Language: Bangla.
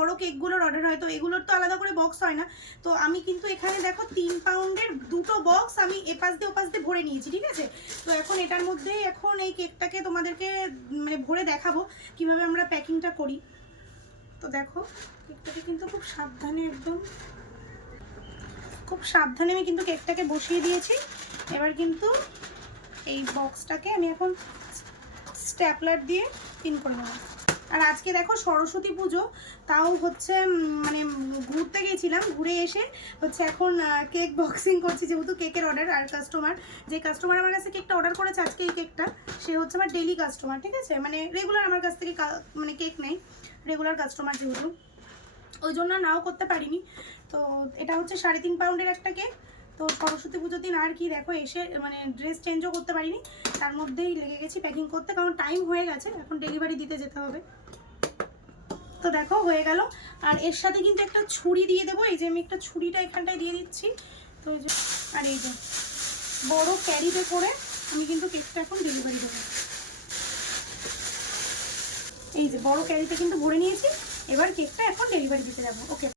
বড় কেকগুলোর অর্ডার হয়, তো এগুলোর তো আলাদা করে বক্স হয় না। তো আমি কিন্তু এখানে দেখো তিন পাউন্ডের দুটো বক্স আমি এপাশ দিয়ে ওপাশ দিয়ে ভরে নিয়েছি, ঠিক আছে? তো এখন এটার মধ্যেই এখন এই কেকটাকে তোমাদেরকে মানে ভরে দেখাবো, কীভাবে আমরা প্যাকিংটা করি। তো দেখো, কেকটাকে কিন্তু খুব সাবধানে একদম, খুব সাবধানে আমি কিন্তু কেকটাকে বসিয়ে দিয়েছি। এবার কিন্তু এই বক্সটাকে আমি এখন স্ট্যাপলার দিয়ে পিন করে নেব। আর আজকে দেখো সরস্বতী পুজো, তাও হচ্ছে মানে ঘুরতে গেছিলাম ঘুরে এসে হচ্ছে এখন কেক বক্সিং করছি, যেহেতু কেকের অর্ডার আর কাস্টমার যে কাস্টমার আমার কাছে কেকটা অর্ডার করেছে আজকে এই কেকটা সে হচ্ছে আমার ডেলি কাস্টমার ঠিক আছে? মানে রেগুলার আমার কাছ থেকে মানে কেক নেই রেগুলার কাস্টমার যেহেতু। ওই জন্য নাও করতে পারিনি। তো এটা হচ্ছে সাড়ে তিন পাউন্ডের একটা কেক তো সরস্বতী পুজোর দিন আর কি দেখো এসে মানে ড্রেস চেঞ্জও করতে পারিনি। তার মধ্যেই লেগে গেছি প্যাকিং করতে, কারণ টাইম হয়ে গেছে, এখন ডেলিভারি দিতে যেতে হবে। তো দেখো, হয়ে গেল। আর এর সাথে কিন্তু একটা ছুরি দিয়ে দেবো। এই যে আমি একটা ছুরিটা এখানটায় দিয়ে দিচ্ছি। তো এই যে, আর এই যে, বড় ক্যারিতে করে আমি কিন্তু কেকটা এখন ডেলিভারি দেবো। এই যে, বড় ক্যারিতে কিন্তু ভরে নিয়েছি। এবার কেকটা এখন ডেলিভারি দিতে যাব। ওকে